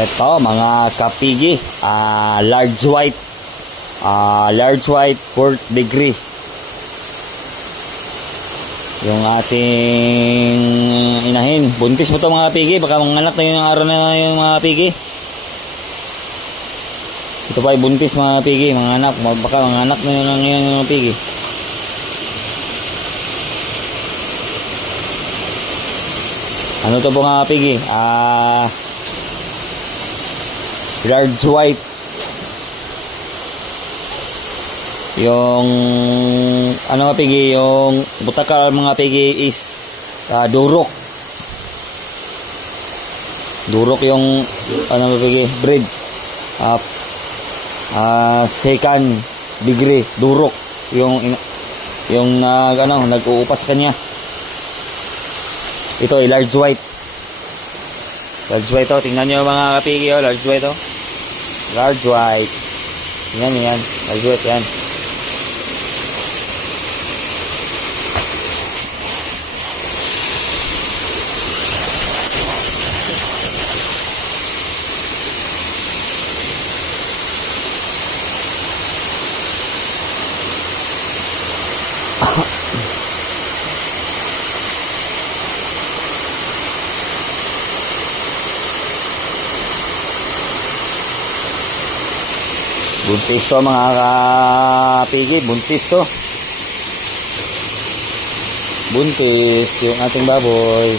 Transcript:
Eto mga kapigi, large white 4th degree yung ating inahin. Buntis mo to mga kapigi, baka manganak na yung araw na yung mga kapigi. Ito pa ay buntis mga kapigi, manganak, baka manganak na yun mga kapigi. Ano to po mga kapigi? Large white. Yung ano mga pigi, yung butaka mga pigi is durok. Durok yung ano mga pigi, breed. Second degree durok yung nag-uupas kanya. Ito ay large white. Large white to, tingnan nyo mga kapigi, large white to. Large white. Yan. Large white yan. Buntis to mga kapigi, buntis to. Buntis yung ating baboy.